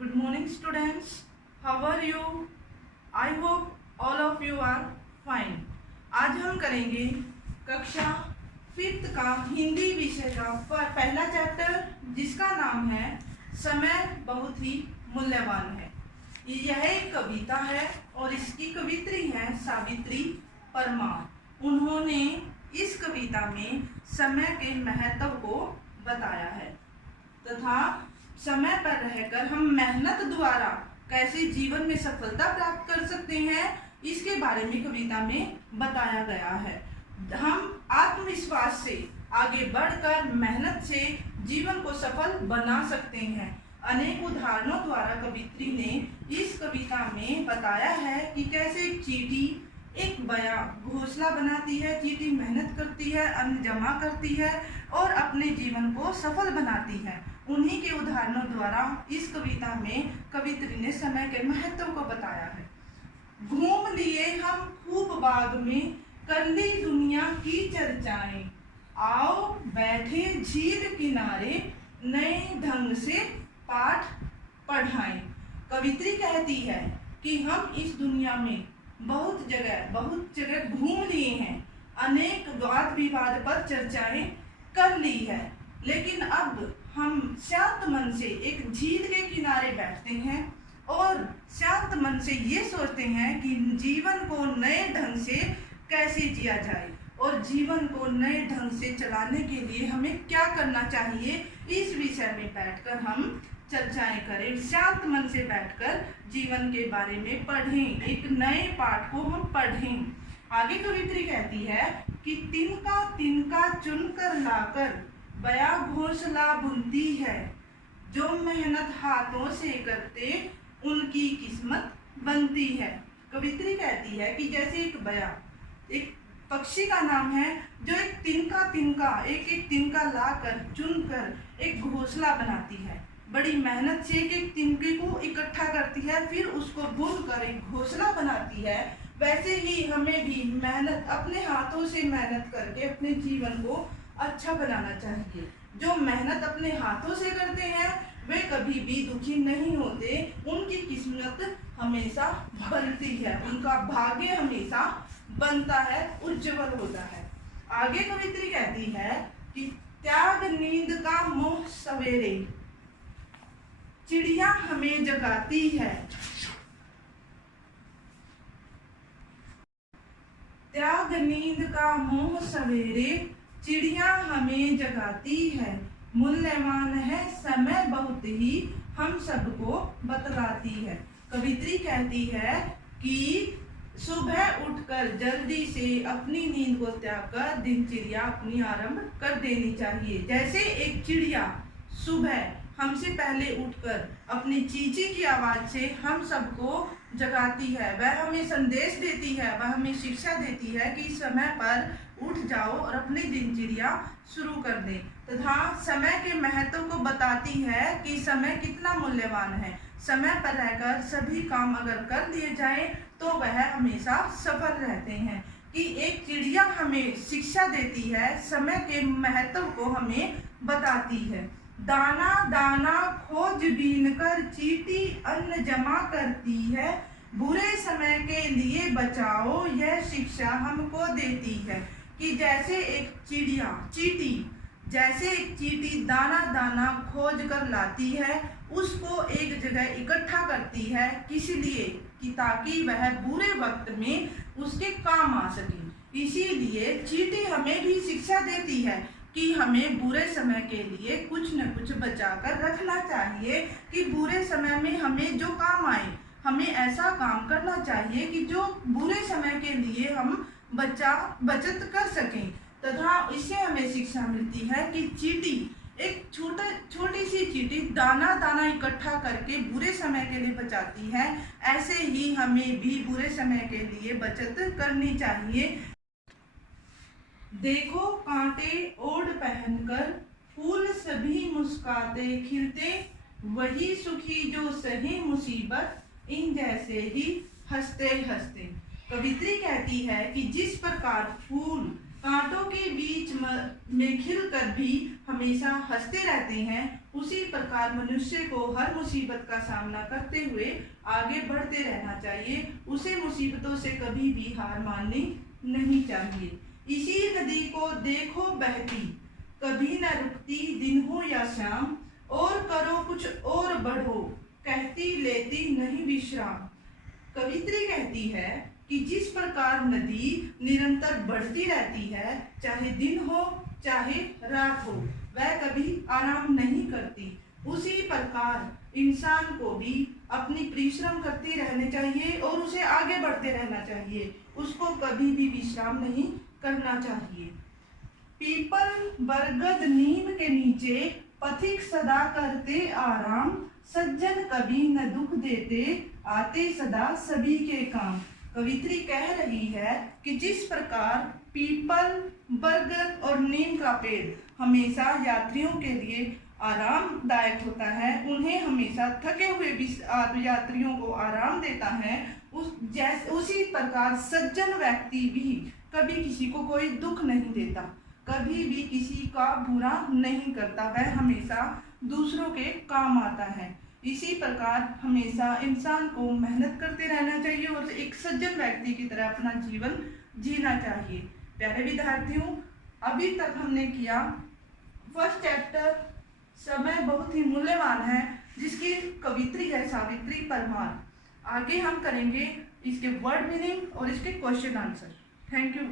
Good morning students. How are you? I hope all of you are fine. आज हम करेंगे कक्षा 5th का हिंदी विषय का पहला चैप्टर, जिसका नाम है समय बहुत ही मूल्यवान है। यह एक कविता है और इसकी कवित्री है सावित्री परमार। उन्होंने इस कविता में समय के महत्व को बताया है तथा समय पर रहकर हम मेहनत द्वारा कैसे जीवन में सफलता प्राप्त कर सकते हैं, इसके बारे में कविता में बताया गया है। हम आत्मविश्वास से आगे बढ़कर मेहनत से जीवन को सफल बना सकते हैं। अनेक उदाहरणों द्वारा कवित्री ने इस कविता में बताया है कि कैसे एक चींटी एक बया घोंसला बनाती है, चींटी मेहनत करती है, अन्न जमा करती है और अपने जीवन को सफल बनाती है। उन्हीं के उदाहरणों द्वारा इस कविता में कवित्री ने समय के महत्व को बताया है। घूम लिए हम खूब बाग में, कर ली दुनिया की चर्चाएं, आओ बैठे झील किनारे, नए ढंग से पाठ पढ़ाएं। कवित्री कहती है कि हम इस दुनिया में बहुत जगह घूम लिए हैं, अनेक वाद विवाद पर चर्चाएं कर ली है, लेकिन अब हम शांत मन से एक झील के किनारे बैठते हैं और शांत मन से ये सोचते हैं कि जीवन को नए ढंग से कैसे जिया जाए और जीवन को नए ढंग से चलाने के लिए हमें क्या करना चाहिए, इस विषय में बैठकर हम चर्चाएं करें। शांत मन से बैठकर जीवन के बारे में पढ़ें, एक नए पाठ को हम पढ़ें। आगे कवित्री कहती है कि तिनका तिनका चुनकर लाकर बया घोंसला बुनती है, जो मेहनत हाथों से करते उनकी किस्मत बनती है। कवित्री कहती है कि जैसे एक बया एक पक्षी का नाम है, जो एक एक तिनका लाकर चुनकर एक घोंसला बनाती है, बड़ी मेहनत से एक तिनके को इकट्ठा करती है, फिर उसको बुनकर एक घोंसला बनाती है। वैसे ही हमें भी मेहनत अपने हाथों से मेहनत करके अपने जीवन को अच्छा बनाना चाहिए। जो मेहनत अपने हाथों से करते हैं वे कभी भी दुखी नहीं होते, उनकी किस्मत हमेशा बनती है, उनका भाग्य हमेशा बनता है, उज्जवल होता है। आगे कवित्री कहती है कि त्याग नींद का मोह सवेरे, चिड़िया हमें जगाती है, त्याग नींद का मोह सवेरे, चिड़िया हमें जगाती है, मूल्यवान है समय बहुत ही हम सबको बतलाती है। कवित्री कहती है कि सुबह उठकर जल्दी से अपनी नींद को त्याग कर दिनचर्या अपनी आरंभ कर देनी चाहिए। जैसे एक चिड़िया सुबह हमसे पहले उठकर अपनी चींची की आवाज से हम सबको जगाती है, वह हमें संदेश देती है, वह हमें शिक्षा देती है कि समय पर उठ जाओ और अपनी दिनचर्या शुरू कर दें, तथा समय के महत्व को बताती है कि समय कितना मूल्यवान है। समय पर रहकर सभी काम अगर कर लिए जाए तो वह हमेशा सफल रहते हैं। कि एक चिड़िया हमें शिक्षा देती है, समय के महत्व को हमें बताती है। दाना दाना खोज बीन कर चींटी अन्न जमा करती है, बुरे समय के लिए बचाओ यह शिक्षा हमको देती है। कि जैसे एक चींटी दाना दाना खोज कर लाती है, उसको एक जगह इकट्ठा करती है, किस लिए कि ताकि वह बुरे वक्त में उसके काम आ सके। इसीलिए चींटी हमें भी शिक्षा देती है कि हमें बुरे समय के लिए कुछ न कुछ बचाकर रखना चाहिए, कि बुरे समय में हमें जो काम आए, हमें ऐसा काम करना चाहिए कि जो बुरे समय के लिए हम बचत कर सकें। तथा इससे हमें शिक्षा मिलती है कि चींटी एक छोटी सी चींटी दाना दाना इकट्ठा करके बुरे समय के लिए बचाती है, ऐसे ही हमें भी बुरे समय के लिए बचत करनी चाहिए। देखो कांटे ओढ़ पहनकर फूल सभी मुस्काते खिलते, वही सुखी जो सहे मुसीबत इन जैसे ही हंसते हंसते। कवित्री कहती है कि जिस प्रकार फूल कांटों के बीच में खिलकर भी हमेशा हंसते रहते हैं, उसी प्रकार मनुष्य को हर मुसीबत का सामना करते हुए आगे बढ़ते रहना चाहिए। उसे मुसीबतों से कभी भी हार माननी नहीं चाहिए। इसी नदी को देखो बहती, कभी न रुकती, दिन हो या शाम, और करो कुछ और बढ़ो, कहती लेती नहीं विश्राम। कवित्री कहती है कि जिस प्रकार नदी निरंतर बढ़ती रहती है, चाहे दिन हो चाहे रात हो, वह कभी आराम नहीं करती, उसी प्रकार इंसान को भी अपनी परिश्रम करती रहने चाहिए और उसे आगे बढ़ते रहना चाहिए, उसको कभी भी विश्राम नहीं करना चाहिए। पीपल बरगद नीम के नीचे, पथिक सदा करते आराम, सज्जन कभी न दुख देते, आते सदा सभी के काम। कवित्री कह रही है कि जिस प्रकार पीपल, बरगद और नीम का पेड़ हमेशा यात्रियों के लिए आरामदायक होता है, उन्हें हमेशा थके हुए यात्रियों को आराम देता है, उसी प्रकार सज्जन व्यक्ति भी कभी किसी को कोई दुख नहीं देता, कभी भी किसी का बुरा नहीं करता, वह हमेशा दूसरों के काम आता है। इसी प्रकार हमेशा इंसान को मेहनत करते रहना चाहिए और एक सज्जन व्यक्ति की तरह अपना जीवन जीना चाहिए। प्यारे विद्यार्थियों, अभी तक हमने किया फर्स्ट चैप्टर, समय बहुत ही मूल्यवान है, जिसकी कवित्री है सावित्री परमार। आगे हम करेंगे इसके वर्ड मीनिंग और इसके क्वेश्चन आंसर। Thank you.